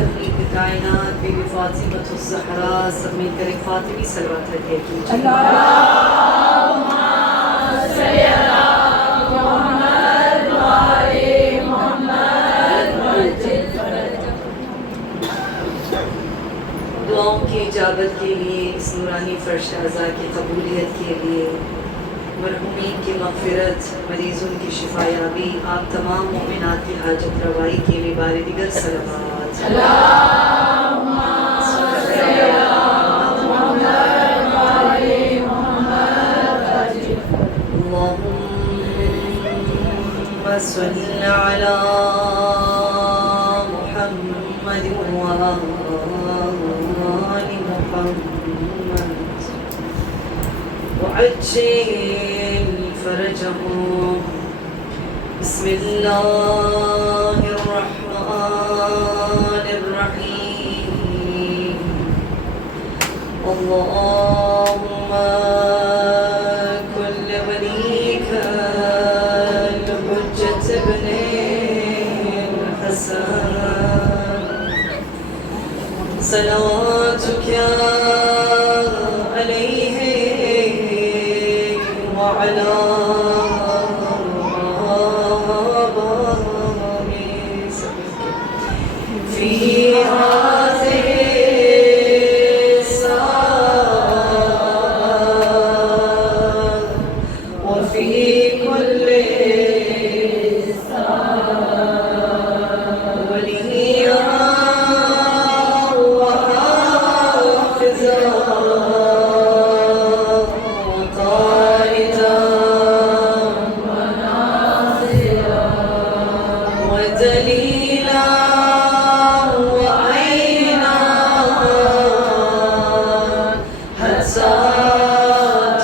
تخلیق کائنات be be Fatima الزہرا سب مل کر ایک فاطمی صلوات رکھے کیجیے. اللہم صلی علی محمد و آل محمد وعجل فرجہم. دعاؤں کی اجابت کے لیے، اس نورانی فرش اعضاء کی قبولیت کے لیے، مرحومین کی مغفرت، مریضوں کی شفا یابی، آپ تمام مومنات کی حاجت روائی کے لیے بار دیگر صلوات. اللہم صلی علی محمد و آل محمد وعجل اللہم صلی علی محمد و آل محمد وعجل فرجهم. بسم اللہ الرحمن الرحیم. اللہم کل ولیک الحجۃ ابن الحسن صلواتک علیہ وعلی فی هذه الساعة وفي كل ساعة وليا وحافظا وقائدا وناصرا ودليلا وعينا حتى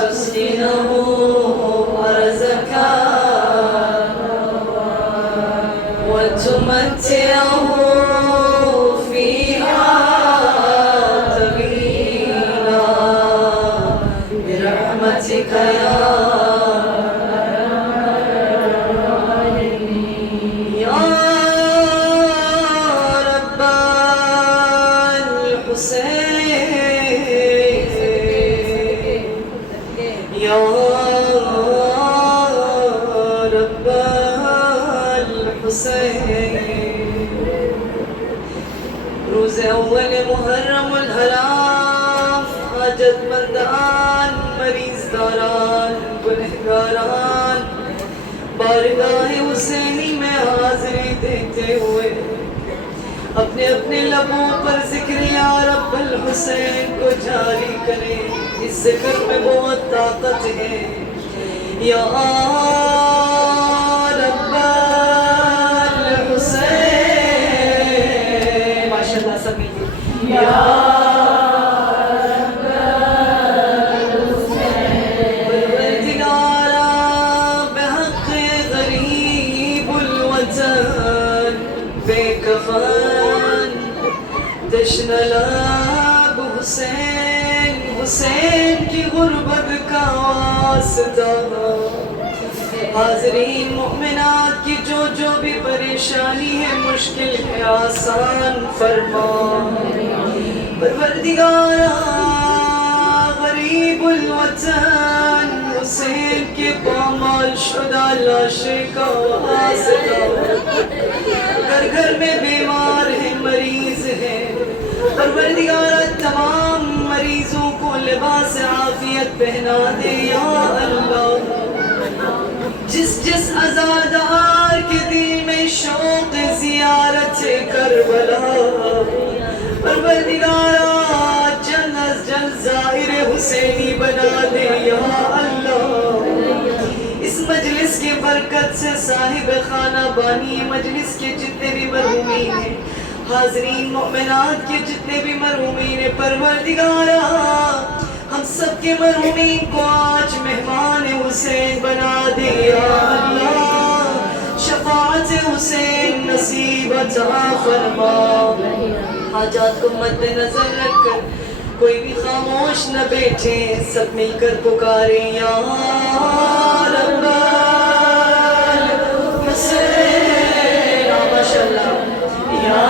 تسكنه أرزك وتمتعه فيها طويلا برحمتك يا رب الحسين یا رب الحسین. روز اول محرم الحرام حاجت مندان، مریض داران، گنہگاران بارگاہ حسینی میں حاضری دیتے ہوئے اپنے اپنے لبوں پر ذکر یا رب الحسین کو جاری کریں. اس ذکر میں بہت طاقت ہے. یا رب الحسین ماشاءاللہ سب مل کے یا رب الحسین. پروردگارا بحق غریب الوطن بے کفن جشن لب حسین، حسین کی غربت کا واسطہ. حاضرین مومنات کی جو بھی پریشانی ہے، مشکل ہے، آسان فرما. پروردگارا غریب الوطن حسین کے پامال شدہ لاشے کا واسطہ. گھر گھر میں بیمار ہیں، مریض ہیں. پروردگارا تمام مریضوں کو لباس عافیت پہنا دے یا اللہ. جس عزادار کے دل میں شوق زیارت کربلا، پروردگارا جلد از جلد ظاہر حسینی بنا دے یا اللہ. اس مجلس کی برکت سے صاحب خانہ بانی مجلس کے جتنے بھی مرحومین ہیں، حاضرین مومنات کے جتنے بھی مرحومین ہیں، پروردگارا ہم سب کے مرحومین کو آج مہمان حسین بنا دے یا اللہ. شفاعت حسین نصیب عطا فرما. حاجات کو مد نظر رکھ کر کوئی بھی خاموش نہ بیٹھے، سب مل کر پکاریں یا رب الحسین. ماشاءاللہ یا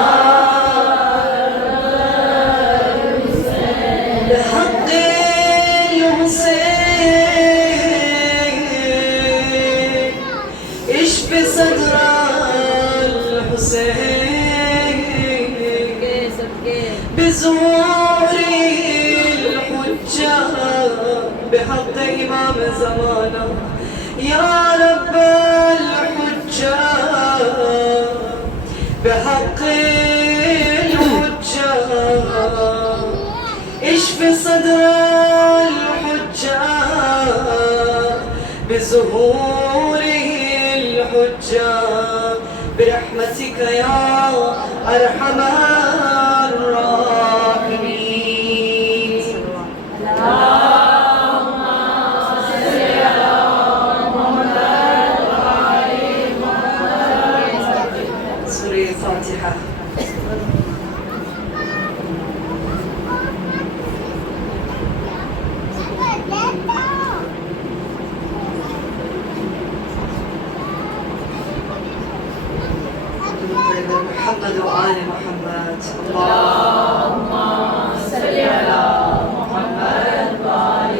بظهور الحجة بحق إمام زمانه يا رب الحجة بحق الحجة اشف صدر الحجة بظهوره الحجة برحمتك يا أرحم الراحمين. اللهم صل على محمد وآل محمد. سورة الفاتحة. محمد وآل محمد. اللهم صل على محمد وآل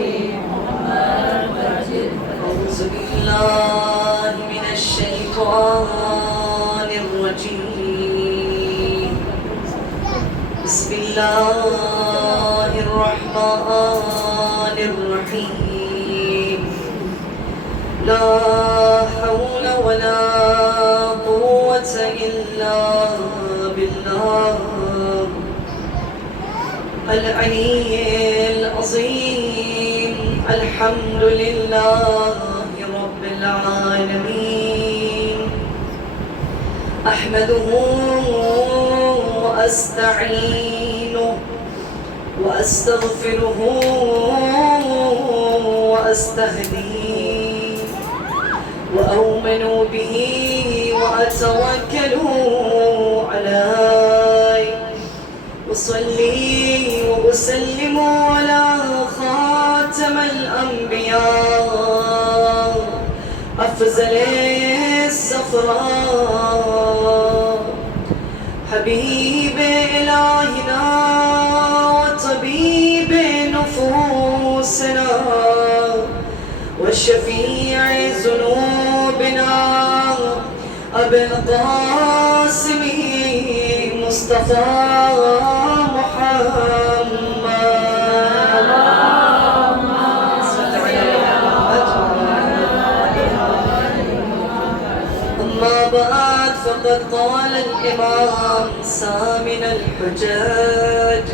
محمد. أعوذ بالله من الشيطان الرجيم. بسم الله الرحمن الرحيم. لا حول ولا قوة إلا بالله العلي العظيم. الحمد لله رب العالمين. أحمده وأستعينه وأستغفره وأستهديه وأؤمن به وأتوكل عليه. أصلي وأسلم على خاتم الأنبياء أفضل الصفراء حبيب إلهنا وطبيب نفوسنا والشفيع ذنوبنا أبي القاسم مصطفى محمد. أما بعد فقد قال الإمام سامن الحجاج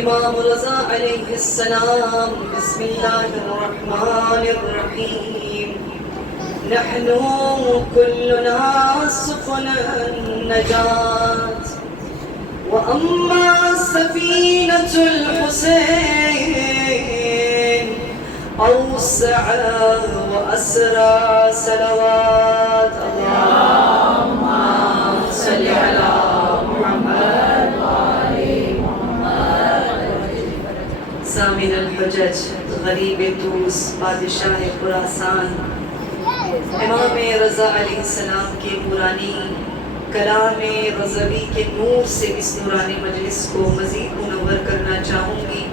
امام رضا علیہ السلام. بسم الله الرحمن الرحيم. نحن كلنا سفن النجاة وأما سفينة الحسين أوسع وأسرع صلوات. اللهم صل على محمد وآل سامن الحجج غریب طوس بادشاہ خراسان امام رضا علیہ السلام کے پرانی کلام رضوی کے نور سے اس نورانی مجلس کو مزید منور کرنا چاہوں گی.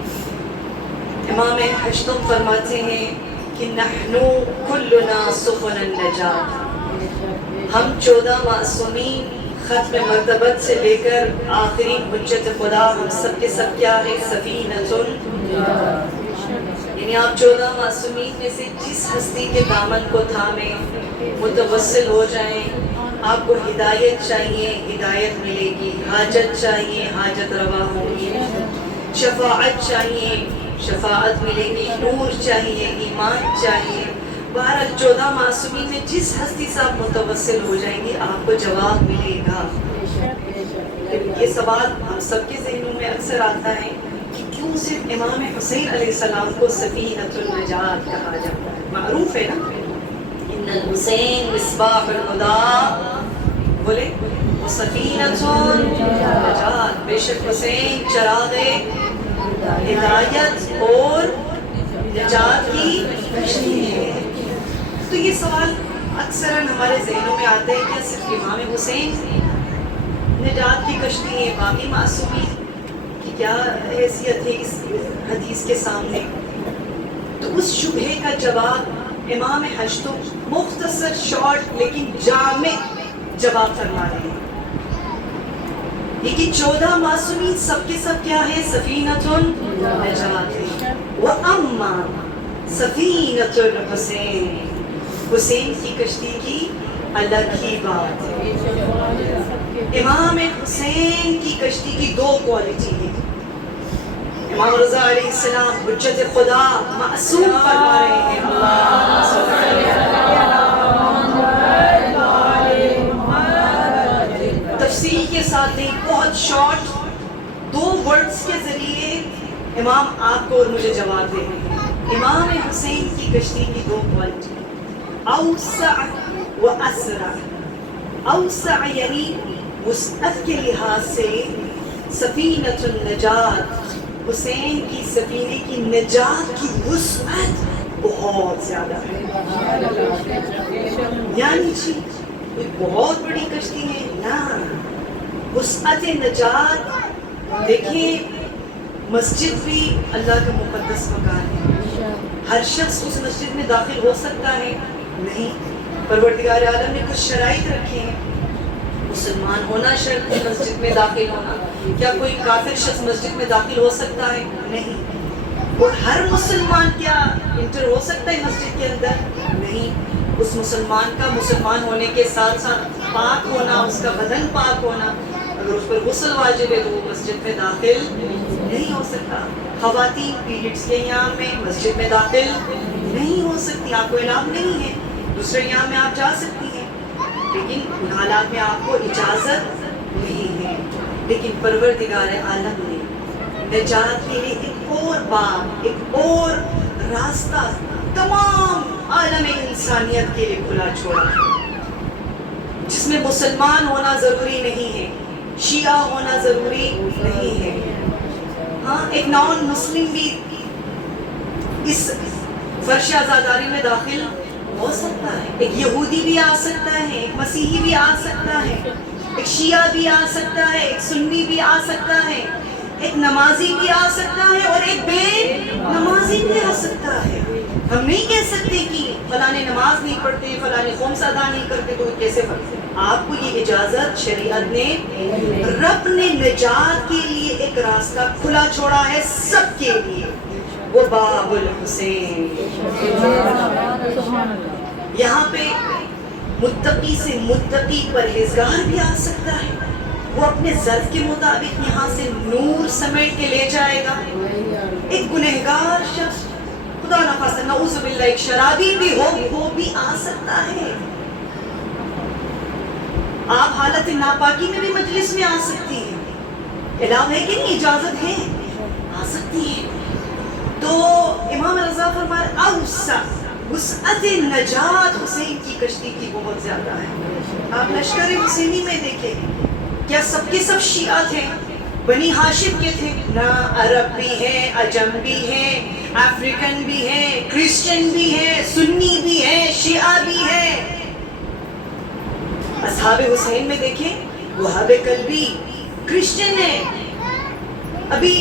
امام حشتم فرماتے ہیں کہ نحنو کلنا سفن النجات. ہم 14 معصومین ختم مرتبت سے لے کر آخری حجت خدا ہم سب کے سب کیا ہے؟ سفینۃ. یعنی آپ 14 معصومین میں سے جس ہستی کے دامن کو تھامیں متوسل ہو جائیں. آپ کو ہدایت چاہیے ہدایت ملے گی، حاجت چاہیے حاجت روا ہوگی، شفاعت چاہیے شفاعت ملے گی، نور چاہیے ایمان چاہیے. 12 معصومین میں جس ہستی سے آپ متوسل ہو جائیں گے آپ کو جواب ملے گا. یہ سوال ہم سب کے ذہنوں میں اکثر آتا ہے کہ کیوں صرف امام حسین علیہ السلام کو سفینۃ النجات کہا جاتا ہے؟ معروف ہے نا، ان الحسین مصباح الہدی، بولے وہ سفینۃ النجات، بے شک حسین چراغ ہدایت اور نجات کی کشتی ہے. تو یہ سوال اکثر ہمارے ذہنوں میں آتا ہے کہ صرف امام حسین نجات کی کشتی ہے، باقی معصومین کی کیا حیثیت ہے اس حدیث کے سامنے؟ تو اس شبہے کا جواب امام حشتم مختصر شارٹ لیکن جامع جواب فرما رہے ہیں. لیکن 14 معصومین سب کے سب کیا ہے؟ سفینۃ النجات ہے. وَأَمَّا سفینۃ الحسین، حسین کی کشتی کی الگ ہی بات ہے. امام حسین کی کشتی کی 2 کوالٹی ہے. امام رضا علیہ السلام حجت خدا معصوم فرما رہے ہیں. اللہ صلی تفصیل کے ساتھ نہیں، بہت شارٹ 2 ورڈز کے ذریعے امام آپ کو اور مجھے جواب دے رہے ہیں. امام حسین کی کشتی کی 2 کوالٹی، اوسع و اسرع. اوسع یعنی وسعت کے لحاظ سے سفینۃ النجات، حسین کی سفینے کی نجات کی وسعت بہت زیادہ ہے. یعنی جی کوئی بہت بڑی کشتی ہے نا، وسعت نجات. دیکھیں مسجد بھی اللہ کا مقدس مکان ہے، ہر شخص اس مسجد میں داخل ہو سکتا ہے؟ نہیں. پروردگار عالم نے کچھ شرائط رکھے ہیں. مسلمان ہونا شرط ہے مسجد میں داخل ہونا. کیا کوئی کافر شخص مسجد میں داخل ہو سکتا ہے؟ نہیں. اور ہر مسلمان کیا انٹر ہو سکتا ہے مسجد کے اندر؟ نہیں. اس مسلمان کا مسلمان ہونے کے ساتھ ساتھ پاک ہونا، اس کا بدن پاک ہونا. اگر اس پر غسل واجب ہے تو وہ مسجد میں داخل نہیں ہو سکتا. خواتین پیریڈز کے ایام میں مسجد میں داخل نہیں ہو سکتی. آپ کو اعلان نہیں ہے، دوسرے ایام میں آپ جا سکتی ہیں، لیکن ان حالات میں آپ کو اجازت نہیں ہے. لیکن پروردگار عالم نے نجات کے لیے ایک اور باب، ایک اور راستہ تمام عالم انسانیت کے لیے کھلا چھوڑا ہے، جس میں مسلمان ہونا ضروری نہیں ہے، شیعہ ہونا ضروری نہیں ہے. ہاں ایک نان مسلم بھی اس فرش آزاداری میں داخل ہو سکتا ہے. ایک یہودی بھی آ سکتا ہے، ایک مسیحی بھی آ سکتا ہے، ایک شیعہ بھی آ سکتا ہے، ایک سنی بھی آ سکتا ہے، ایک نمازی بھی آ سکتا ہے اور ایک بے نمازی بھی آ سکتا ہے. ہم نہیں کہہ سکتے کہ فلاں نماز نہیں پڑھتے، فلاں خمس ادا نہیں کرتے تو کیسے پڑھتے. آپ کو یہ اجازت شریعت نے، رب نے نجات کے لیے ایک راستہ کھلا چھوڑا ہے سب کے لیے، وہ باب الحسین. یہاں پہ متقی سے متقی پرہیزگار بھی آ سکتا ہے، وہ اپنے ظرف کے مطابق یہاں سے نور سمیٹ کے لے جائے گا. ایک گنہگار شخص، خدا نخواستہ نعوذ باللہ ایک شرابی بھی ہو، وہ بھی آ سکتا ہے. آپ حالت ناپاکی میں بھی مجلس میں آ سکتی ہیں، اعلان ہے کہ نہیں، اجازت ہے، آ سکتی ہیں. تو امام رضا فرمائے اوسع، وسعت نجات حسین کی کشتی کی بہت زیادہ ہے. آپ لشکر حسینی میں دیکھیں، کیا سب کے سب شیعہ تھے؟ بنی ہاشم کے تھے؟ نہ، عرب بھی ہیں، عجم بھی ہیں، افریقن بھی ہیں، کرسچن بھی ہیں، سنی بھی ہیں، شیعہ بھی ہیں. اصحاب حسین میں دیکھیں، وہاب قلبی کرسچن ہیں. ابھی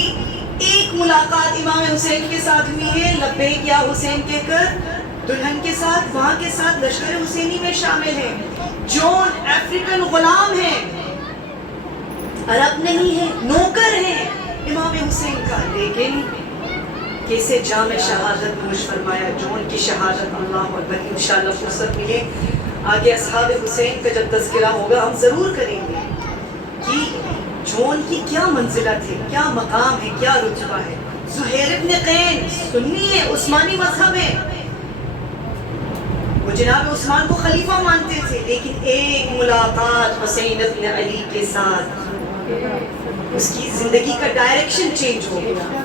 ایک ملاقات امام حسین کے ساتھ ہوئی ہے، لبیک یا حسین کہہ کر دلہن کے ساتھ وہاں کے ساتھ لشکر حسینی میں شامل ہیں. جون افریقن غلام ہیں، عرب نہیں ہے، نوکر ہیں امام حسین کا. لیکن کیسے جام شہادت نوش فرمایا. جون کی شہادت، اللہ اکبر. انشاءاللہ فرصت ملے آگے اصحاب حسین کا جب تذکرہ ہوگا ہم ضرور کریں گے کہ جون کی کیا منزلت ہے، کیا مقام ہے، کیا رتبہ ہے. زہیر ابن قین سنی ہے، عثمانی مذہب ہے، وہ جناب عثمان کو خلیفہ مانتے تھے. لیکن ایک ملاقات حسین ابن علی کے ساتھ اس کی زندگی کا ڈائریکشن چینج ہو گیا.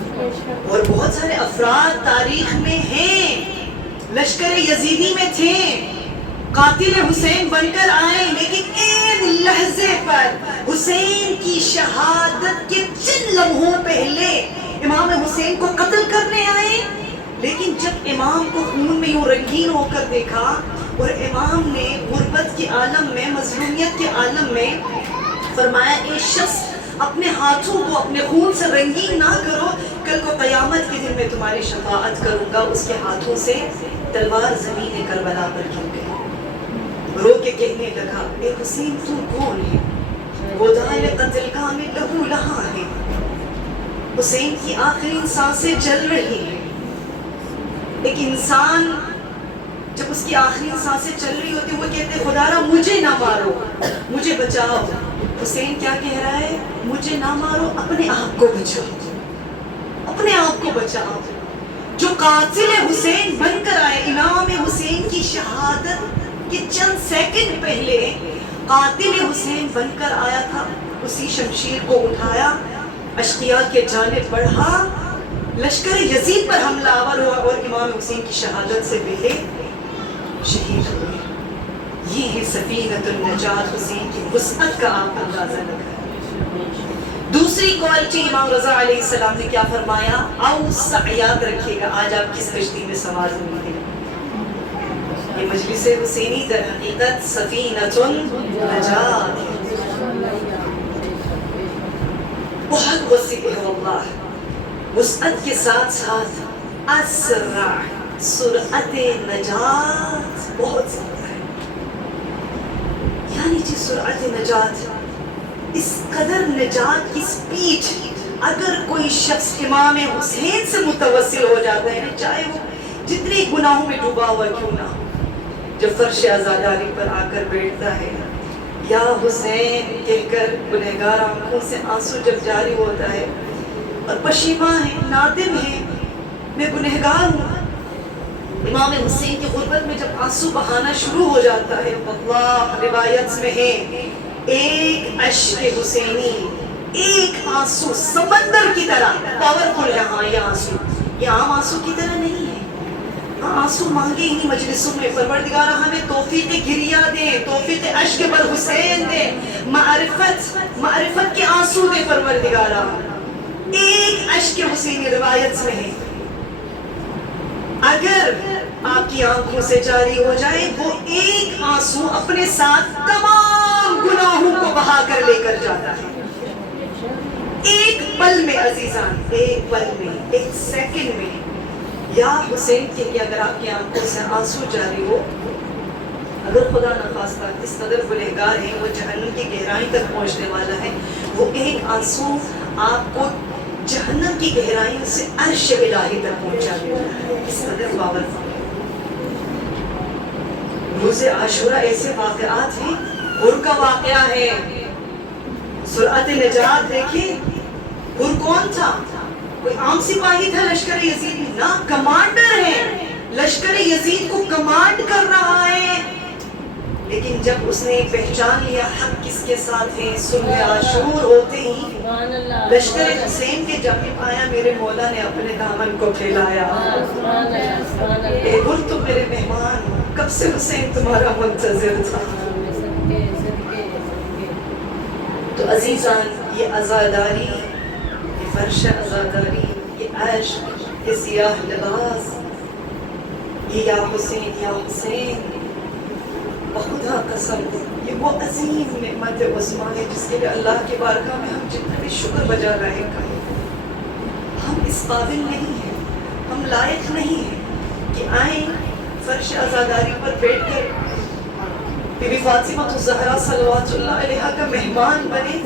اور بہت سارے افراد تاریخ میں ہیں، لشکر یزیدی میں تھے، قاتل حسین بن کر آئے، لیکن ایک لحظے پر حسین کی شہادت کے چند لمحوں پہلے امام حسین کو قتل کرنے آئے. لیکن جب امام کو خون میں یوں رنگین ہو کر دیکھا اور امام نے غربت کے عالم میں، مظلومیت کے عالم میں فرمایا ایک شخص اپنے ہاتھوں کو اپنے خون سے رنگین نہ کرو، کل کو قیامت کے دن میں تمہاری شفاعت کروں گا. اس کے ہاتھوں سے تلوار زمین کربلا پر گر گئی. رو کے کہنے لگا اے حسین تم کون ہے؟ غدال قتل کامل لہو لہا ہے، حسین کی آخری سانسیں چل رہی ہیں. ایک انسان جب اس کی آخری سانسیں چل رہی ہوتی وہ کہتے خدا مجھے نہ مارو، مجھے بچاؤ. حسین کیا کہہ رہا ہے؟ مجھے نہ مارو، اپنے آپ کو بچاؤ، اپنے آپ کو بچاؤ. جو قاتل حسین بن کر آئے، امام حسین کی شہادت کے چند سیکنڈ پہلے قاتل حسین بن کر آیا تھا، اسی شمشیر کو اٹھایا، اشقیاء کے جانب بڑھا، لشکر یزید پر حملہ آور ہوا اور امام حسین کی شہادت سے پہلے شہید ہوئے. یہ ہے سفینۃ النجات، حسین کی وسعت کا آپ اندازہ لگائیں. دوسری کوالٹی امام رضا علیہ السلام نے کیا فرمایا؟ اوسع، یاد رکھیے گا آج آپ کس کشتی میں سوار ہوئے ہیں. یہ مجلس حسینی در حقیقت سفینۃ النجات بہت وسیع ہے واللہ. وسعت کے ساتھ ساتھ اسرع، سرعت نجات بہت زیادہ ہے. یعنی جی سرعت نجات، اس قدر نجات کی سپیڈ اگر کوئی شخص امام حسین سے متوسل ہو جاتا ہے، چاہے وہ جتنے گناہوں میں ڈوبا ہوا کیوں نہ ہو، جب فرش عزاداری پر آ کر بیٹھتا ہے یا حسین کہہ کر گنہگار آنکھوں سے آنسو جب جاری ہوتا ہے اور پشیماں ہے، نادم ہے، میں گنہگار ہوں. امام حسین کی غربت میں جب آنسو بہانا شروع ہو جاتا ہے، اللہ روایت میں ہے ایک اشک حسینی، ایک آنسو سمندر کی طرح پاورفل ہے. ہاں یہ آنسو، یہ عام آنسو کی طرح نہیں ہے. آنسو مانگے ہی مجلسوں میں، پروردگارہ ہمیں توفیق گریہ دے، توفیق اشک بر حسین دے، معرفت کے آنسو دے پروردگارہ. ایک اشک حسینی روایت میں ہے، اگر آپ کی آنکھوں سے جاری ہو جائے وہ ایک آنسو اپنے ساتھ تمام گناہوں کو بہا کر لے کر جاتا ہے. ایک پل میں عزیزان، ایک پل میں، ایک سیکنڈ میں. یا حسین کے لیے اگر آپ کی آنکھوں سے آنسو جاری ہو، اگر خدا نخواستہ اس قدر گنہگار ہے، وہ جہنم کی گہرائی تک پہنچنے والا ہے، وہ ایک آنسو آپ کو جہنم کی گہرائیوں سے عرش الہی تک پہنچا دیتا ہے. اس قدر پاورفل. روز عاشورہ ایسے واقعات ہیں، غر کا واقعہ ہے، سرعت نجات. دیکھیں غر کون تھا؟ کوئی عام سپاہی تھا لشکر یزید میں؟ نہ، کمانڈر ہے، لشکر یزید کو کمانڈ کر رہا ہے. لیکن جب اس نے پہچان لیا حق کس کے ساتھ ہے، صلح عاشور ہوتے ہی لشکر حسین کے جانب آیا، میرے مولا نے اپنے دامن کو پھیلایا. اے غر تم میرے مہمان، کب سے حسین تمہارا منتظر تھا. تو عزیزان، یہ عزاداری، یہ فرش عزاداری، یہ عشق، یہ سیاہ لباس، یہ یا حسین یا حسین، بخدا قسم یہ وہ عظیم نعمت عظمیٰ ہے جس کے لیے اللہ کی بارگاہ میں ہم جتنا بھی شکر بجا رہے ہیں. ہم اس قابل نہیں ہیں، ہم لائق نہیں ہیں کہ آئیں فرش عزاداری پر بیٹھ کر بی بی فاطمہ الزہرا صلوات اللہ علیہا کا مہمان بنے.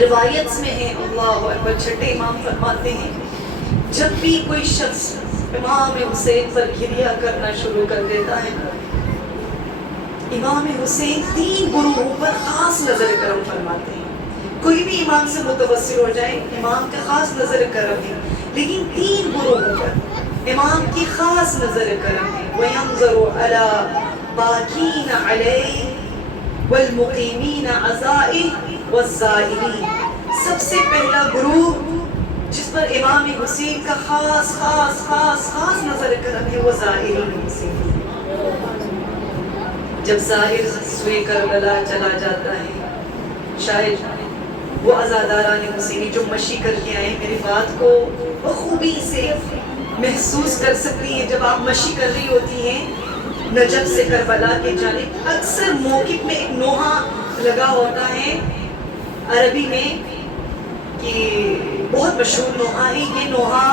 روایت میں ہے، اللہ اکبر، چھٹے امام فرماتے ہیں جب بھی کوئی شخص امام حسین پر گریہ کرنا شروع کر دیتا ہے، امام حسین 3 گروہوں پر خاص نظر کرم فرماتے ہیں. کوئی بھی امام سے متوسل ہو جائے، امام کا خاص نظر کرم ہے، لیکن 3 گروہوں پر امام کی خاص نظر کرم ہے. وَيَنْظَرُ عَلَى بَاكِينَ عَلَيْهِ وَالْمُقِيمِينَ عَزَائِهِ وَالزَّائِرِينَ. سب سے پہلا گروہ جس پر امام حسین کا خاص خاص خاص خاص نظر کرم ہے، وہ زائرین حسین. جب ظاہر سوئے کربلا چلا جاتا ہے، شاید وہ عزاداران حسینی جو مشی کر کے آئے میری بات کو بخوبی سے محسوس کر سکتی ہیں. جب آپ مشی کر رہی ہوتی ہیں نجف سے کربلا کے جانب، اکثر موقف میں ایک نوحہ لگا ہوتا ہے عربی میں، کہ بہت مشہور نوحہ ہے. یہ نوحہ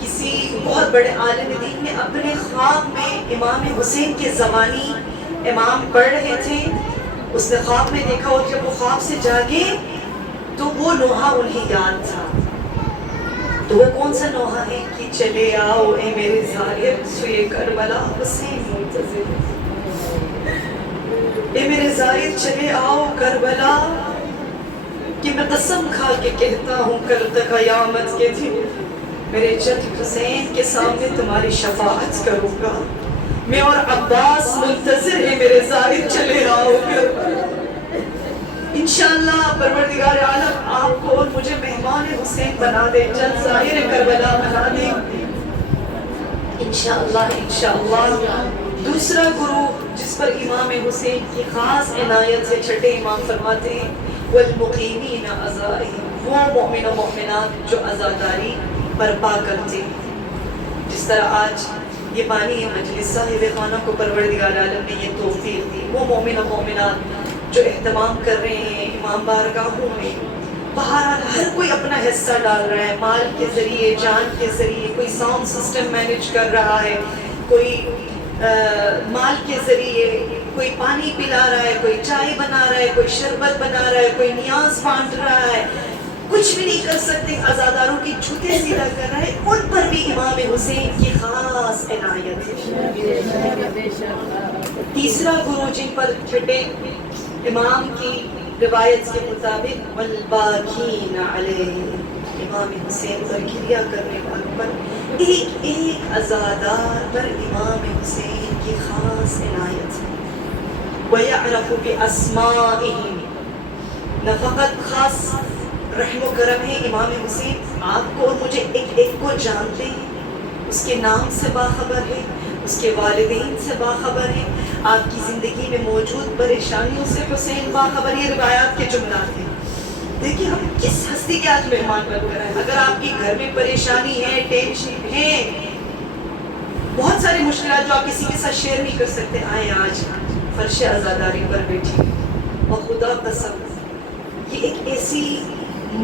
کسی بہت بڑے عالم دین نے اپنے خواب میں امام حسین کے زمانی امام پڑھ رہے تھے اس نے خواب میں دیکھا اور جب وہ خواب سے جاگے تو وہ نوحہ انہیں یاد تھا. تو وہ کون سا نوحہ ہے کہ چلے آؤ اے میرے زائر سوئے کربلا حسین منتظر. اے میرے زائر چلے آؤ کربلا کہ میں قسم کھا کے کہتا ہوں کل تک قیامت کے دن میرے جد حسین کے سامنے تمہاری شفاعت کروں گا. میں اور عباس منتظر ہیں میرے زائر چلے آؤ کربلا. انشاءاللہ پروردگار عالم آپ کو اور مجھے مہمان حسین بنا دے, جلد ظاہر کربلا بنا دے انشاءاللہ. انشاءاللہ دوسرا گروہ جس پر امام حسین کی خاص عنایت ہے, چھٹے امام فرماتے ہیں والمقیمین عزائهم, وہ مومن و مومنات جو عزاداری برپا کرتے ہیں. جس طرح آج یہ بانی مجلس صاحب خانہ کو پروردگار عالم نے یہ توفیق دی, وہ مومن و مومنات جو اہتمام کر رہے ہیں امام بارگاہوں میں. بہرحال ہر کوئی اپنا حصہ ڈال رہا ہے, مال کے ذریعے, جان کے ذریعے. کوئی ساؤنڈ سسٹم مینیج کر رہا ہے, کوئی مال کے ذریعے, کوئی پانی پلا رہا ہے, کوئی چائے بنا رہا ہے, کوئی شربت بنا رہا ہے, کوئی نیاز بانٹ رہا ہے. کچھ بھی نہیں کر سکتے, عزاداروں کی جوتے سیدھا کر رہا ہے. ان پر بھی امام حسین کی خاص عنایت ہے. تیسرا گروہ جن پر چھٹے امام کی روایت کے مطابق والباکین علیہ, امام حسین پر گریہ کرنے والوں پر ایک ایک عزادار پر امام حسین کی خاص عنایت ہے. وَيَعْرَفُ بِأَسْمَائِهِمْ, نہ فقط خاص رحم و کرم ہے امام حسین, آپ کو اور مجھے ایک ایک کو جانتے ہیں, اس کے نام سے باخبر ہے, اس کے والدین سے باخبر ہے, آپ کی زندگی میں موجود پریشانیوں سے حسین باخبر. یہ روایات کے جملات ہیں. دیکھیں ہم کس ہستی کے آج مہمان بن کر آئے. اگر آپ کے گھر میں پریشانی ہے, ٹینشن ہے, بہت ساری مشکلات جو آپ کسی کے ساتھ شیئر نہیں کر سکتے, آئیں آج فرش عزاداری پر بیٹھیں. اور خدا قسم یہ ایک ایسی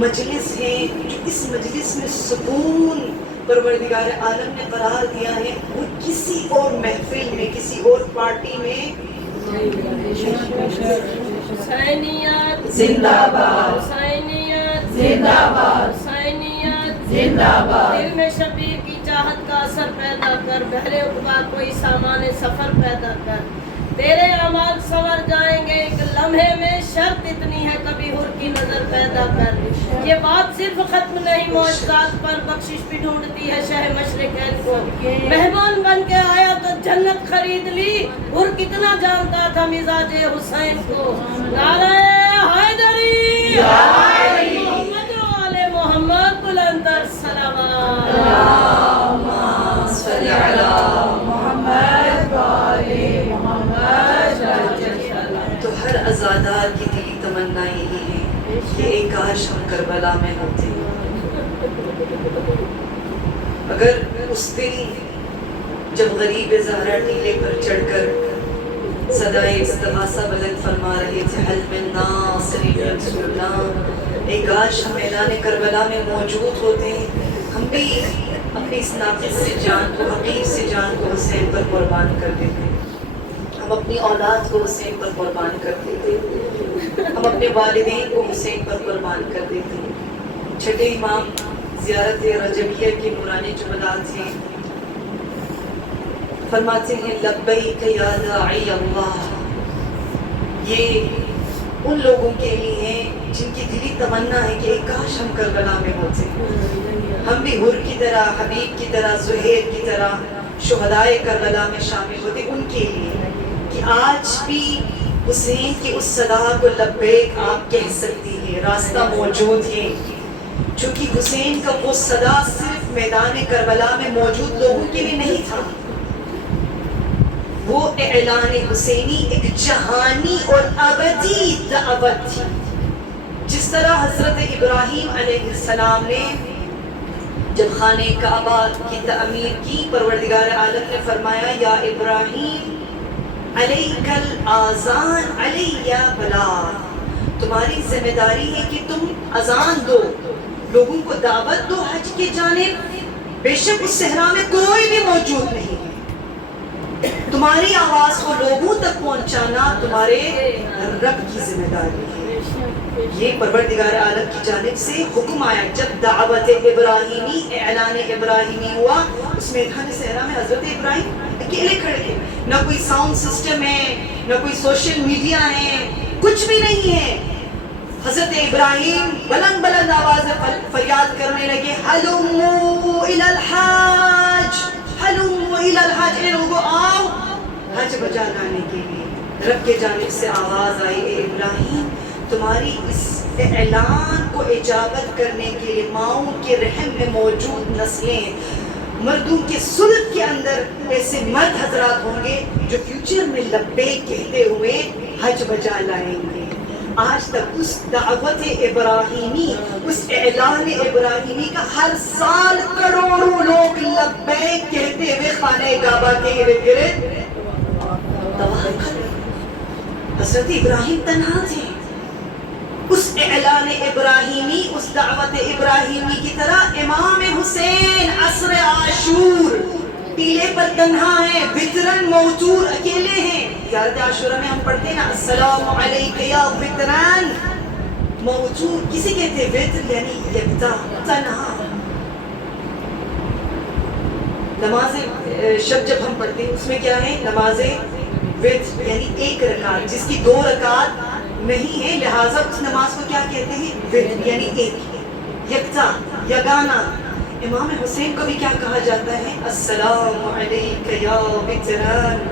مجلس ہے جو اس مجلس میں سکون پروردگار عالم نے قرار دیا ہے, وہ کسی اور محفل میں, کسی اور پارٹی میں. حسینیت زندہ باد, حسینیت زندہ باد, حسینیت زندہ باد. دل میں شبیر کی چاہت کا اثر پیدا کر, بہرے عقبا کوئی سامان سفر پیدا کر. تیرے اعمال سنور جائیں گے ایک لمحے میں, شرط اتنی ہے کبھی حر کی نظر پیدا کر. یہ بات صرف ختم نہیں معجزات پر, بخشش بھی ڈھونڈتی ہے شہ مشرقین کو. مہمان بن کے آیا تو جنت خرید لی, حر کتنا جانتا تھا مزاج حسین کو. نعرہ حیدری, محمد و آل محمد, بلندر صلوات. اللہم صلی علی محمد و آل محمد. تو ہر عزادار کی دلی تمنا یہی ہے کہ ایک کاش ہم کربلا میں ہوتے. اگر اس دن جب غریب زہرا ٹیلے پر چڑھ کر صدائے استغاثہ بلند فرما رہے تھے, حل من ناصر یا رسول اللہ, ایک کاش ہم میدان کربلا میں موجود ہوتے, ہم بھی اپنی اس ناقص سے جان کو, حقیر سے جان کو حسین پر قربان کر دیتے, ہم اپنی اولاد کو حسین پر قربان کر دیتے, ہم اپنے والدین کو حسین پر قربان کر دیتے. چھٹے امام زیارت رجبیہ کے نورانی جملات ہیں, فرماتے ہیں لبیک یا داعی اللہ. یہ ان لوگوں کے لیے ہیں جن کی دلی تمنا ہے کہ ایک کاش ہم کربلا میں ہوتے, ہم بھی حر کی طرح, حبیب کی طرح, زہیر کی طرح شہدائے کربلا میں شامل ہوتے. ان کے لیے کہ آج بھی حسین کی اس صدا کو لبیک آپ کہہ سکتی ہیں, راستہ موجود ہے. چونکہ حسین کا وہ صدا صرف میدان کربلا میں موجود لوگوں کے لیے نہیں تھا, وہ اعلان حسینی ایک جہانی اور ابدی دعوت تھی. جس طرح حضرت ابراہیم علیہ السلام نے جب خانہ کعبہ کی تعمیر کی, پروردگار عالم نے فرمایا یا ابراہیم علیک الاذان علی بلاغ, تمہاری ذمہ داری ہے کہ تم اذان دو, لوگوں کو دعوت دو حج کی جانب, بے شک اس صحرا میں کوئی بھی موجود نہیں ہے, تمہاری آواز کو لوگوں تک پہنچانا تمہارے رب کی ذمہ داری ہے. یہ پروردگار عالم کی جانب سے حکم آیا. جب دعوت ابراہیمی اعلان ابراہیمی ہوا اس میں میدان صحرا میں حضرت ابراہیم اکیلے کھڑے تھے. نہ کوئی ساؤنڈ سسٹم ہے, نہ کوئی سوشل میڈیا ہے, کچھ بھی نہیں ہے. حضرت ابراہیم بلند بلند آواز فریاد کرنے لگے, ہلموا الی الحاج, ہلموا الی الحاج, اے لوگوں آؤ حج بجا لانے کے لیے. رب کے جانب سے آواز آئی, اے ابراہیم تمہاری اس اعلان کو اجابت کرنے کے لیے ماؤں کے رحم میں موجود نسلیں, مردوں کے صلب کے اندر ایسے مرد حضرات ہوں گے جو فیوچر میں لبیک کہتے ہوئے حج بجا لائیں گے. آج تک اس دعوت ابراہیمی, اس اعلان ابراہیمی کا ہر سال کروڑوں لوگ لبیک کہتے ہوئے خانہ کعبہ کے ارد گرد طواف کرتے. حضرت ابراہیم تنہا تھے. اس اعلان ابراہیمی, اس دعوت ابراہیمی کی طرح امام حسین عصر عاشور ٹیلے پر تنہا ہے, وطرن موتور اکیلے ہیں. زیارت عاشورہ میں ہم پڑھتے ہیں نا, السلام علیک یا وطرن موتور, کسی کہتے ہیں وطر یعنی یکتا, تنہا. نماز شب جب ہم پڑھتے ہیں اس میں کیا ہے, نماز وطر یعنی ایک رکعت جس کی 2 رکعت نہیں ہے, لہٰذا اس نماز کو کیا کہتے ہیں, وطر یعنی ایک, یکتا, یگانہ. امام حسین کو بھی کیا کہا جاتا ہے, السلام علیک یا وطران.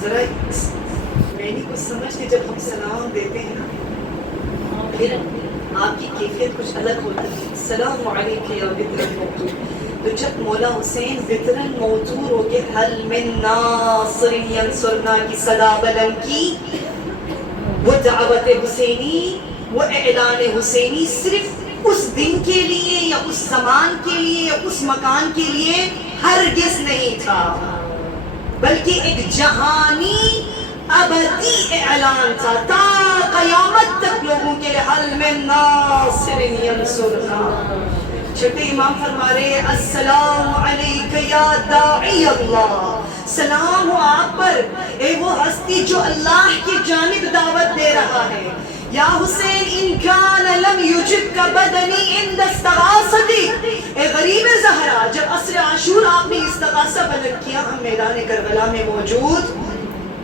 ذرا معنی کو سمجھ کے جب ہم سلام دیتے ہیں نا, پھر آپ کی کیفیت کچھ الگ ہوتی ہے. السلام علیک یا وطران موتور. تو جب مولا حسین وطرن موتور ہو کے حل من ناصر ینصرنا کی صدا بلند کی, وہ دعوت حسینی, وہ اعلان حسینی صرف اس دن کے لیے یا اس زمان کے لیے یا اس مکان کے لیے ہرگز نہیں تھا, بلکہ ایک جہانی ابدی اعلان تھا تا قیامت تک لوگوں کے لیے. حل من ناصر ینصرنا. چھٹے امام فرما رہے, السلام علیک یا داعی اللہ, سلام ہو آپ پر اے وہ ہستی جو اللہ کی جانب دعوت دے رہا ہے. یا حسین ان کان لم یجبک بدنی عند استغاثتی, اے غریب زہرا جب عصر عاشور آپ نے استغاثہ بلند کیا ہم میدان کربلا میں موجود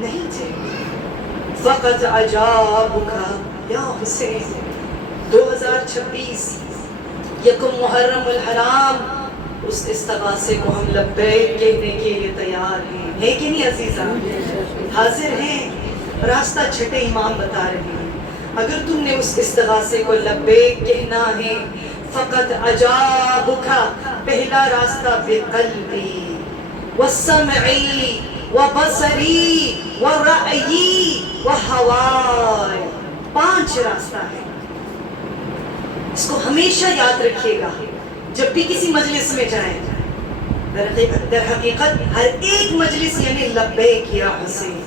نہیں تھے. فقط عجابک یا حسین, 2026 یکم محرم الحرام, اس استغاثے کو ہم لبیک کہنے کے لیے تیار ہیں. ہے کہ نہیں عزیزان, حاضر ہیں. راستہ چھٹے امام بتا رہے ہیں, اگر تم نے اس استغاثے کو لبیک کہنا ہے, فقط عجابک, پہلا راستہ بقلبی والسمعی وبصری ورأیی وہوائی, 5 راستہ ہے. اس کو ہمیشہ یاد رکھیے گا جب بھی کسی مجلس میں جائیں. در حقیقت ہر ایک مجلس یعنی لبیک یا حسین,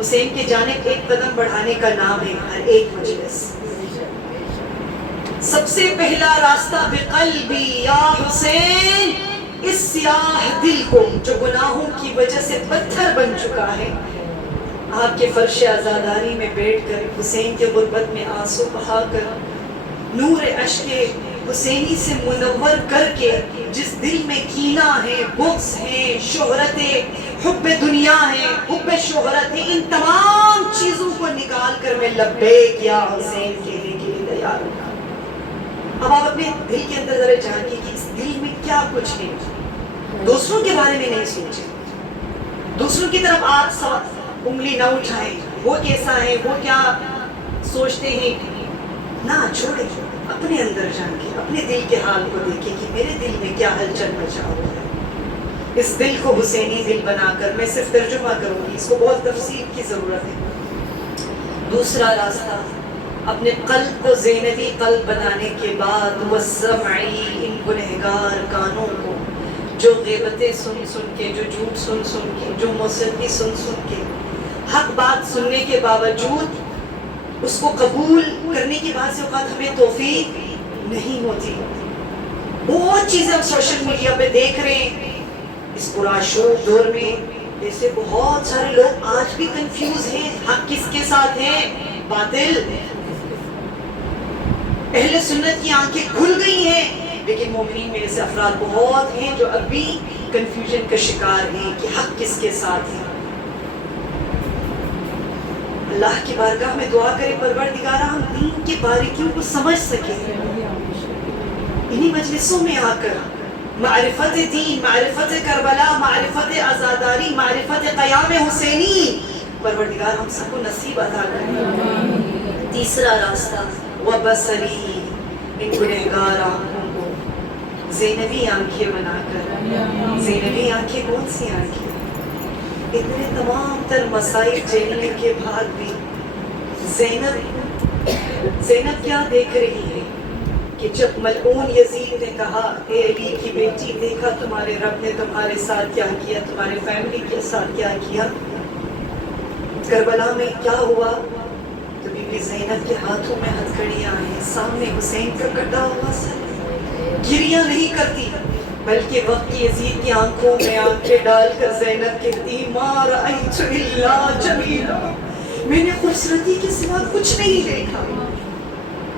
حسین کے جانب ایک قدم بڑھانے کا نام ہے ہر ایک مجلس. سب سے پہلا راستہ بقلبی یا حسین, اس سیاہ دل کو جو گناہوں کی وجہ سے پتھر بن چکا ہے, آپ کے فرش عزاداری میں بیٹھ کر حسین کے غربت میں آنسو بہا کر نور عشق حسینی سے منور کر کے, جس دل میں کینہ ہے, بغض ہے, شہرت ہے, حب دنیا ہے, حب شہرت ہے, ان تمام چیزوں کو نکال کر میں لبیک یا حسین کہنے کے لیے تیار ہوں. اب آپ اپنے دل کے اندر ذرا جانیے کہ اس دل میں کیا کچھ ہے. دوسروں کے بارے میں نہیں سوچیں, دوسروں کی طرف آپ انگلی نہ اٹھائیں, وہ کیسا ہے, وہ کیا سوچتے ہیں, نہ چھوڑیں. اپنے اندر جان کے اپنے دل کے حال کو دیکھیں کہ میرے دل میں کیا ہلچل مچا ہوا ہے. اس دل کو حسینی دل بنا کر میں صرف ترجمہ کروں گی, اس کو بہت تفصیل کی ضرورت ہے. دوسرا راستہ, اپنے قلب کو زینبی قلب بنانے کے بعد وسمعی, ان گنہگار کانوں کو جو غیبتیں سن سن کے, جو جھوٹ سن سن کے, جو موسیقی سن سن کے, حق بات سننے کے باوجود اس کو قبول کرنے کی بعض اوقات ہمیں توفیق نہیں ہوتی. بہت چیزیں ہم سوشل میڈیا پہ دیکھ رہے ہیں, اس پرآشوب دور میں ایسے بہت سارے لوگ آج بھی کنفیوز ہیں، حق کس کے ساتھ ہے، باطل۔ اہل سنت کی آنکھیں کھل گئی ہیں، لیکن مومنین میں ایسے افراد بہت ہیں جو اب بھی کنفیوژن کا شکار ہیں کہ حق کس کے ساتھ ہے۔ اللہ کی بارگاہ میں دعا کرے پروردگارہ ہم دین کی باریکیوں کو سمجھ سکیں، انہی مجلسوں میں آ کر معرفت دین، معرفت کربلا، معرفت عزاداری، معرفت قیام حسینی پروردگار ہم سب کو نصیب عطا کرے۔ تیسرا راستہ وبصری، ان گنہگار آنکھوں کو زینبی آنکھیں بنا کر۔ زینبی آنکھیں کون سی آنکھیں؟ اتنے تمام تر مسائل جیلنے کے بعد بھی زینب کیا دیکھ رہی ہے کہ جب ملعون یزید نے کہا اے علی کی بیٹی، دیکھا تمہارے رب نے تمہارے ساتھ کیا کیا، تمہارے فیملی کے ساتھ کیا کیا، کربلا میں کیا ہوا، تو بی بی زینب کے ہاتھوں میں ہتھکڑیاں ہیں، سامنے حسین کا کٹا ہوا سر، گریہ نہیں کرتی بلکہ وقت یزید کی آنکھوں میں آنکھیں ڈال کر زینب کہتی ما رأیت الا جمیلا، میں نے خوبصورتی کے سوا کچھ نہیں دیکھا۔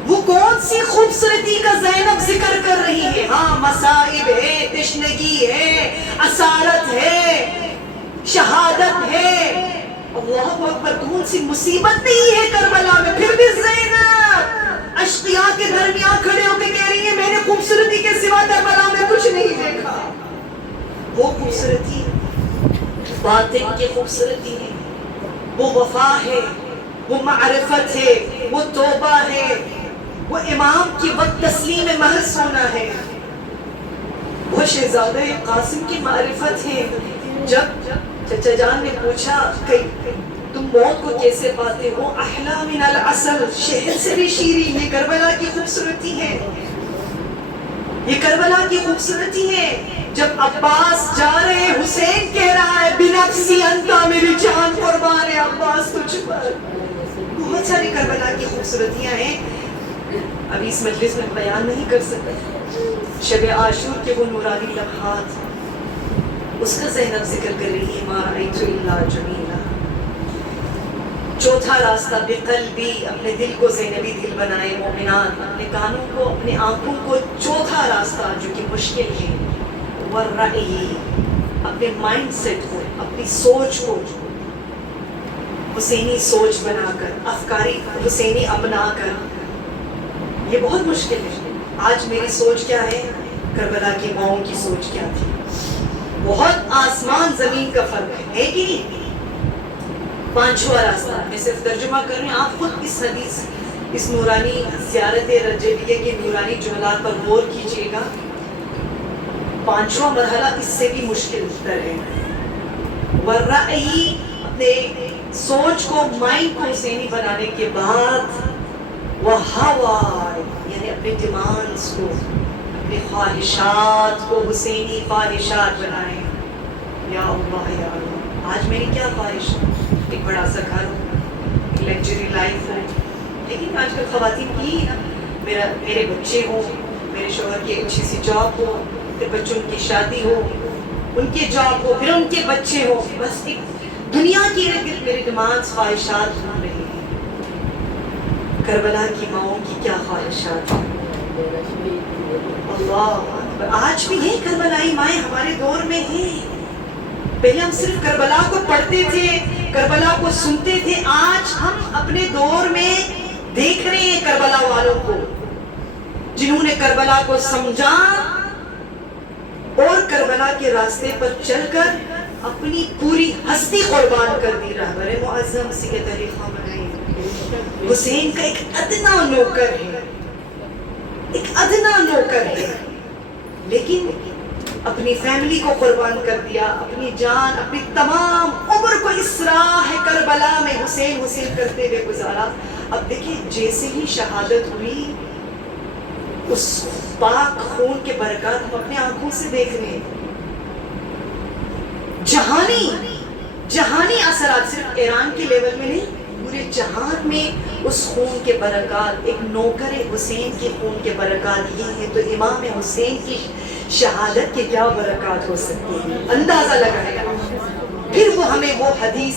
وہ کون سی خوبصورتی کا زینب ذکر کر رہی ہے؟ ہاں مصائب ہے، تشنگی ہے، اسارت ہے، شہادت ہے، اللہ اکبر، کون سی مصیبت نہیں ہے کربلا میں، پھر بھی زینب اشقیاء کے درمیان کھڑے ہو کے کہہ رہی ہے میں نے خوبصورتی کے سوا کربلا میں کچھ نہیں دیکھا۔ وہ خوبصورتی باطن کی خوبصورتی ہے، وہ وفا ہے، وہ معرفت ہے، وہ توبہ ہے، وہ امام کی وقت تسلیم محض ہونا ہے، وہ شہزادہ قاسم کی معرفت ہے۔ جب چچا جان نے پوچھا کہ تم موت کو کیسے پاتے ہو، احلا من العسل، شہد سے بھی شیریں، یہ کربلا کی خوبصورتی ہے، یہ کربلا کی خوبصورتی ہے۔ جب عباس جا رہے، حسین کہہ رہا ہے بنفسی انتا، میری جان قربان ہے عباس تجھ پر۔ بہت ساری کربلا کی خوبصورتیاں ہیں، ابھی اس مجلس میں بیان نہیں کر سکتے۔ شب عاشور کے وہ نورانی لمحات، اس کا زینب ذکر کر رہی ہے ما رأیت الا جمیلا۔ چوتھا راستہ بقلبی، اپنے دل کو زینبی دل بنائے مومنان، اپنے کانوں کو، اپنے آنکھوں کو۔ چوتھا راستہ جو کہ مشکل ہے، والرأی، اپنے مائنڈ سیٹ کو، اپنی سوچ کو حسینی سوچ بنا کر، افکاری حسینی اپنا کر، یہ بہت مشکل ہے۔ آج میری سوچ کیا ہے، کربلا کی ماؤں کی سوچ کیا تھی، بہت آسمان زمین کا فرق ہے کہ نہیں؟ پانچواں راستہ میں صرف ترجمہ کر رہی ہوں، آپ خود اس حدیث، اس نورانی زیارت رجبیہ کے نورانی جملات پر غور کیجیے گا۔ پانچواں مرحلہ اس سے بھی مشکل تر ہے، والرأی، اپنے سوچ کو، مائنڈ کو حسینی بنانے کے بعد، وہوائے، یعنی اپنے ڈیمانڈز کو، اپنے خواہشات کو حسینی خواہشات بنائیں۔ یا اللہ یا اللہ، آج میری کیا خواہش ہے؟ ایک بڑا سا گھر ہو، ایک لگژری لائف ہو، لیکن آج کل خواتین کی نا، میرے بچے ہوں، میرے شوہر کی اچھی سی جاب ہو، پھر بچوں کی شادی ہو، ان کی جاب ہو، پھر ان کے بچے ہو، بس ایک دنیا کی ارد گرد میرے ڈیمانڈز، خواہشات گھوم رہی ہیں۔ کربلا کی ماؤں کی کیا خواہشات ہیں، اللہ اکبر، آج بھی ہیں کربلائی مائیں ہمارے دور میں ہیں۔ پہلے ہم صرف کربلا کو پڑھتے تھے، کربلا کو سنتے تھے، آج ہم اپنے دور میں دیکھ رہے ہیں کربلا والوں کو، جنہوں نے کربلا کو سمجھا اور کربلا کے راستے پر چل کر اپنی پوری ہستی قربان کر دی۔ رہبر معظم سید علی خان بنائی، حسین کا ایک ادنا نوکر ہے، ایک ادنا نوکر ہے، لیکن اپنی فیملی کو قربان کر دیا، اپنی جان، اپنی تمام عمر کو اس راہ کربلا میں حسین حسین کرتے ہوئے گزارا۔ اب دیکھیں جیسے ہی شہادت ہوئی، اس پاک خون کے برکات ہم اپنے آنکھوں سے دیکھ رہے ہیں۔ جہانی اثرات صرف ایران کے لیول میں نہیں، پورے جہان میں اس خون کے برکات، ایک نوکر حسین کے خون کے برکات یہ ہیں۔ تو امام حسین کی شہادت کے کیا برکات ہو سکتی ہیں، اندازہ لگائے گا. پھر وہ ہمیں وہ حدیث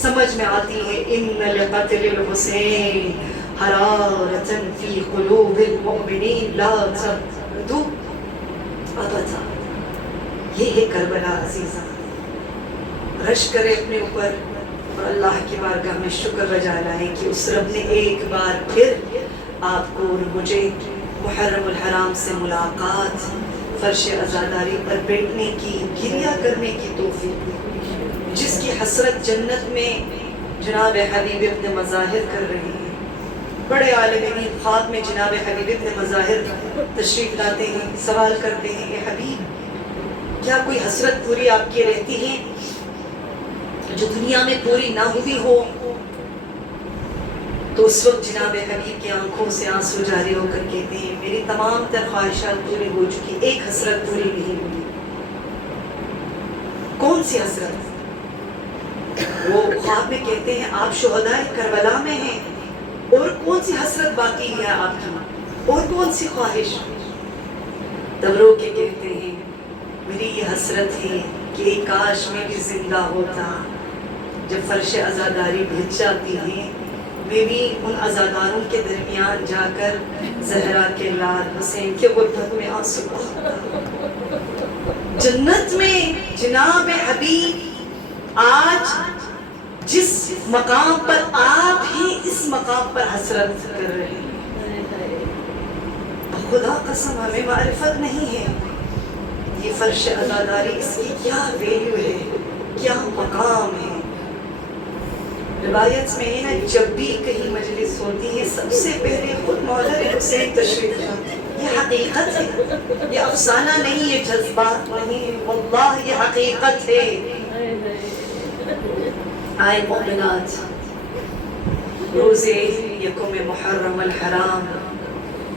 سمجھ میں آتی ہے، ان لقتل الحسین حرارۃ فی قلوب المؤمنین لا تبدو ابدا. یہ ہے کربلا عزیزہ. رش کرے اپنے اوپر اور اللہ کی بارگاہ میں شکر بجا لائیں کہ اس رب نے ایک بار پھر آپ کو اور مجھے محرم الحرام سے ملاقات، فرش عزاداری پر بیٹھنے کی، گریہ کرنے کی توفیق دی. جس کی حسرت جنت میں جناب حبیب ابن مظاہر کر رہے ہیں. بڑے عالم دین خواب میں جناب حبیب ابن مظاہر تشریف لاتے ہیں، سوال کرتے ہیں، اے حبیب کیا کوئی حسرت پوری آپ کی رہتی ہے جو دنیا میں پوری نہ ہوئی ہو؟ تو اس وقت جناب حبیب کی آنکھوں سے آنسو جاری ہو کر کہتے ہیں، میری تمام تر خواہشات پوری ہو چکی، ایک حسرت پوری نہیں ہوئی. کون سی حسرت؟ وہ خواب میں کہتے ہیں آپ شہدائے کربلا میں ہیں، اور کون سی حسرت باقی ہے آپ کی، اور کون سی خواہش؟ تب رو کے کہتے ہیں میری یہ حسرت ہے کہ کاش میں بھی زندہ ہوتا. جب فرش عزاداری بھیج جاتی ہیں، میں بھی ان عزاداروں کے درمیان جا کر زہرا کے لال حسین کے غربت میں آنسو بہاتا. جنت میں جناب حبیب آج جس مقام پر آپ ہی اس مقام پر حسرت کر رہے ہیں. خدا قسم ہمیں معرفت نہیں ہے یہ فرش عزاداری، اس کی کیا ویلیو ہے، کیا مقام ہے. روایت میں ہے نا، جب بھی کہیں مجلس ہوتی ہے سب سے پہلے خود مولا حسین تشریف لاتے ہیں. یہ حقیقت ہے، یہ افسانہ نہیں، یہ جذبات نہیں، واللہ یہ حقیقت ہے. آئے مومنات، روزے یکم محرم الحرام،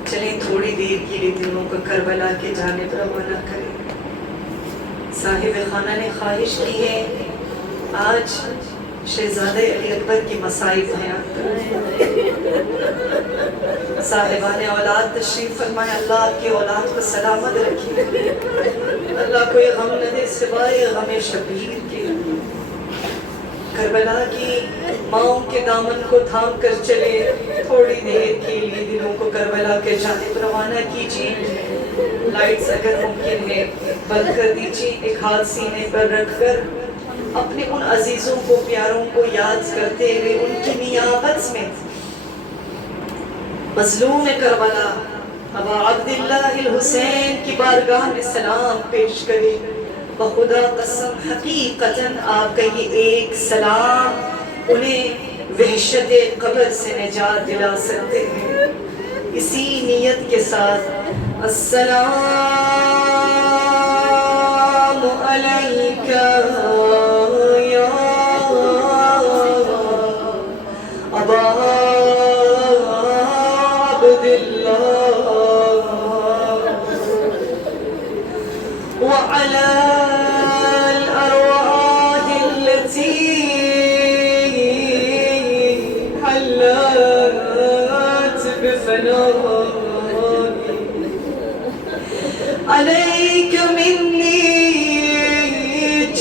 چلیں تھوڑی دیر کے لیے دلوں کو کربلا کے جانب روانہ کریں. صاحب خانہ نے خواہش کی ہے آج شہزادہ علی اکبر کی مصائب بیان کریں. صاحبان اولاد تشریف فرمائے. اللہ آپ کی اولاد کو سلامت رکھے، اللہ کوئی غم نہ دے سوائے غم شبیر کے. کربلا کی ماؤں کے دامن کو تھام کر چلے تھوڑی دیر کے لیے دلوں کو کربلا کے جانب روانہ کیجیے. لائٹس اگر ممکن ہے بند کر دیجیے. ایک ہاتھ سینے پر رکھ کر اپنے ان عزیزوں کو، پیاروں کو یاد کرتے ہوئے ان کی نیابت میں مظلوم کربلا ابا عبداللہ الحسین کی بارگاہ میں سلام پیش کرے. بخدا قسم حقیقتاً آپ کا یہ ایک سلام انہیں وحشت قبر سے نجات دلا سکتے ہیں. اسی نیت کے ساتھ السلام علیکہ یا ابا عبداللہ وعلی الارواح التي حلت بفنائي عليك مني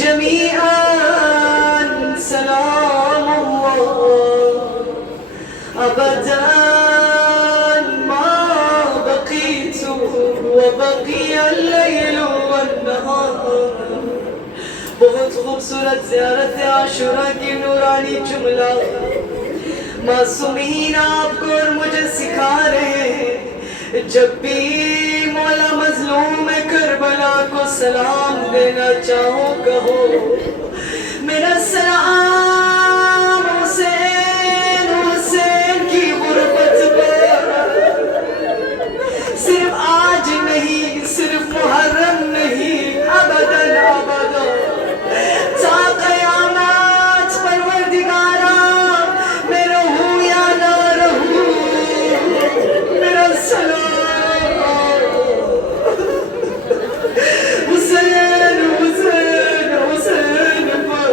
جميعا سلام الله أبدا ما بقيت وبقي الليل والنهار. بہت خوبصورت زیارت عاشورہ کی نورانی جملہ معصومین آپ کو اور مجھے سکھا رہے ہیں. جب بھی مولا مظلوم کربلا کو سلام دینا چاہو کہو میرا سلام حسین حسین کی غربت پر. صرف آج نہیں، صرف محرم نہیں، ابداً ابداً تا قیامت. پروردگارا میں رہوں یا نہ رہوں میرا سلام حسین حسین حسین پر.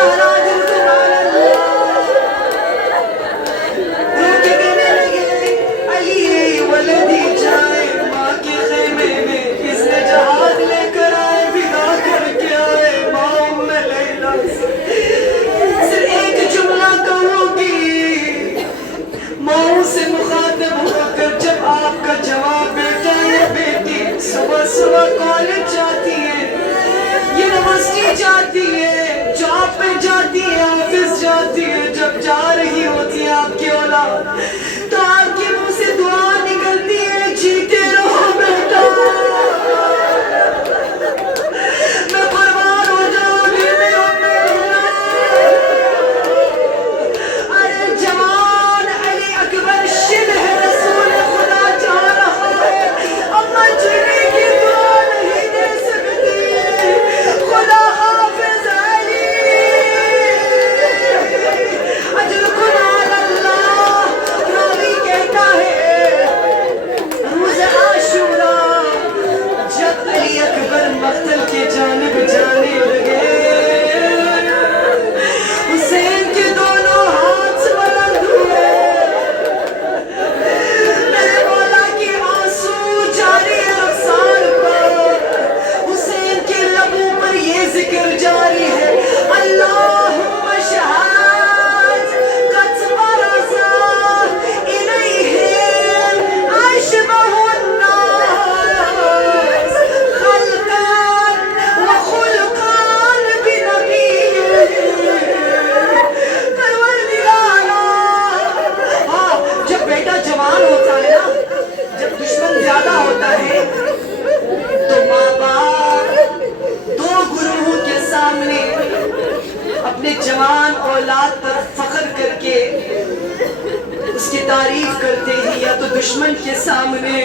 زہرا جلوہ اللہ رو کے کہنے لگے علی ولدی جائے ماں کے خیمے میں اس نے جہاد لے کر آئے بنا کر کے آئے ماں ام لیلہ صرف ایک جملہ کہو گی ماں سے مخاطب ہو کر جب آپ کا جواب بیٹا یا بیٹی صبح صبح کالج جاتی ہے یونیورسٹی جاتی ہے جاب پہ جاتی ہے آفس جاتی ہے جب جا رہی ہوتی ہے آپ کی اولاد تو آپ کے منہ سے دعا نکلتی ہے جیتے رہو بیٹا میں قربان ہو جاؤں گی میں ارے جوان علی اکبر شبہ رسول خدا جا رہا ہے اما جینے کی دعا نہیں دے سکتی خدا حافظ علی اجرکم علی اللہ راوی کہتا ہے روز عاشوراء جب علی اکبر مقتل کے جانب جانے لگے حسین کے دونوں ہاتھ بلند ہوئے میرے مولا کے آنسو جاری رخسار پر حسین کے لبوں پر یہ ذکر جاری ہے اللہم شہاد قد برز الیہم اشبہ الناس خلقا وخلقا بنبیہ پروردگارا ہاں جب بیٹا جوان ہوتا ہے نا جب دشمن زیادہ ہوتا ہے تو ماں باپ دو گروہوں کے سامنے اپنے جوان اولاد پر فخر کر کے اس کی تعریف کرتے ہیں یا تو دشمن کے سامنے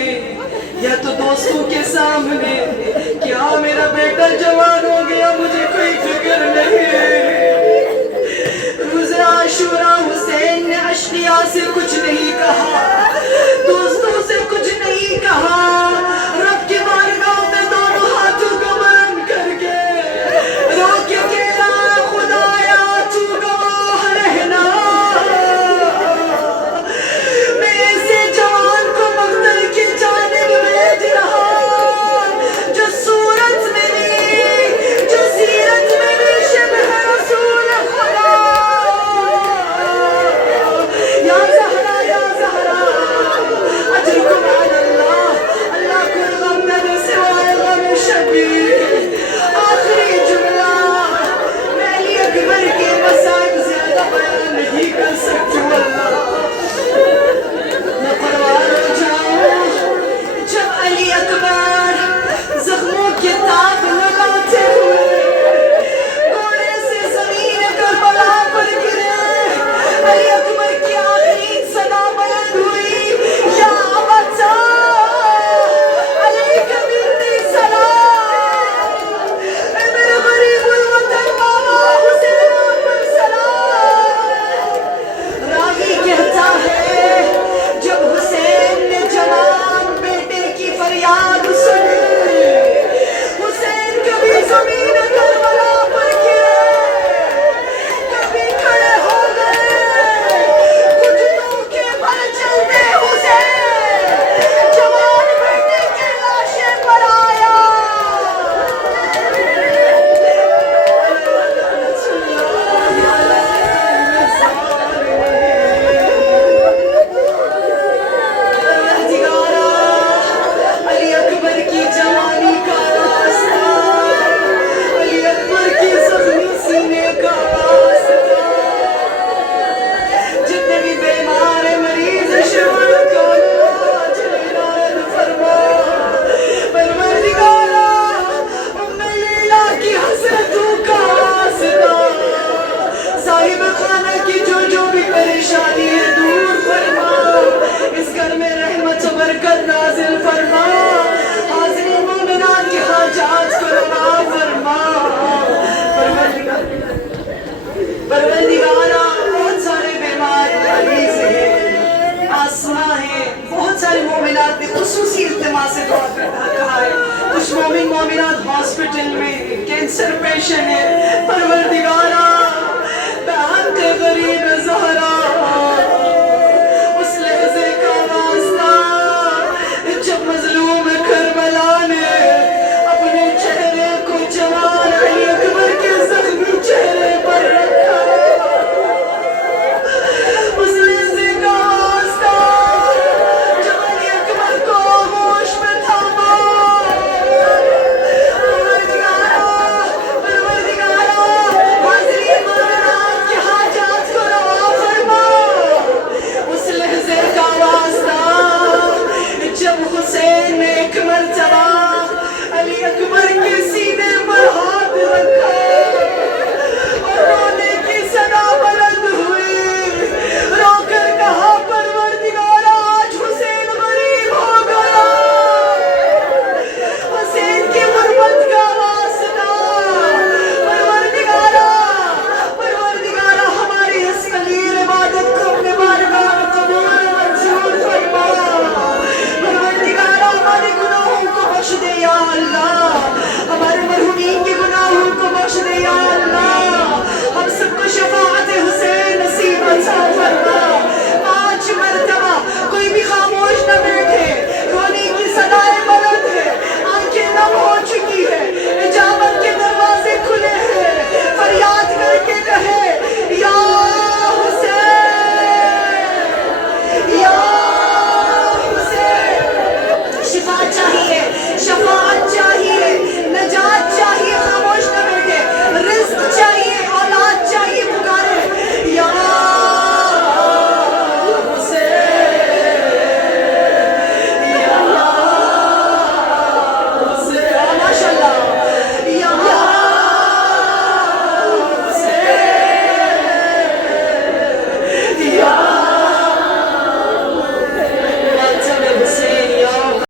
یا تو دوستوں کے سامنے کیا میرا بیٹا جوان ہو گیا مجھے کوئی فکر نہیں روز عاشوراء حسین نے اشقیاء سے کچھ نہیں کہا دوستوں سے کچھ نہیں کہا رب کی بارگاہ میں دونوں ہاتھوں کو بلند کر کے رو کے کہا خدایا تو گواہ رہنا میں ایسے جوان کو مقتل کی جانب بھیج رہا جو صورت میں بھی جو سیرت میں بھی شبہ رسول خدا یا زہرا اجرکم علی اللہ اللہ کو غم نہ سوائے غم شبیر آخری جملہ میں علی اکبر کے مسائل زیادہ بیان نہیں کر سکتی واللہ میں قربان ہو جاؤں جب علی اکبر زخموں کے تاب لگاتے ہوئے گھوڑے سے زمین کربلا پر گرے علی اکبر کی آخری صدا بلند ہوئی یا ابتا علیک منی سلام اے میرے غریب الوطن بابا حسین پر سلام راوی کہتا ہے جب حسین نے جوان بیٹے کی فریاد سنی حسین کبھی زمین کربلا پر گرے کبھی کھڑے ہو گئے گھٹنوں کے بل چلتے حسین جوان بیٹے کے لاشے پر آیا علی اکبر کی جوانی کا راستہ علی اکبر کی زخمی سینے کا واسطہ جتنے بھی بیمار مریض شمار کو آج عنایت فرما پروردگارا ام لیلا کی حسرتوں کا واسطہ صاحب خانہ کی جو بھی پریشانی ہے دور فرما اس گھر میں رحمت و برکت نازل فرما حاضرین مومنان کی حاجات کو روا فرما پروردگارا بہت سارے بیمار مریض ہیں آسماں ہیں بہت سارے مومنات نے خصوصی التماس سے دعا کرنا کہا ہے کچھ مومن مومنات ہاسپٹل میں کینسر پیشنٹ ہیں پروردگارا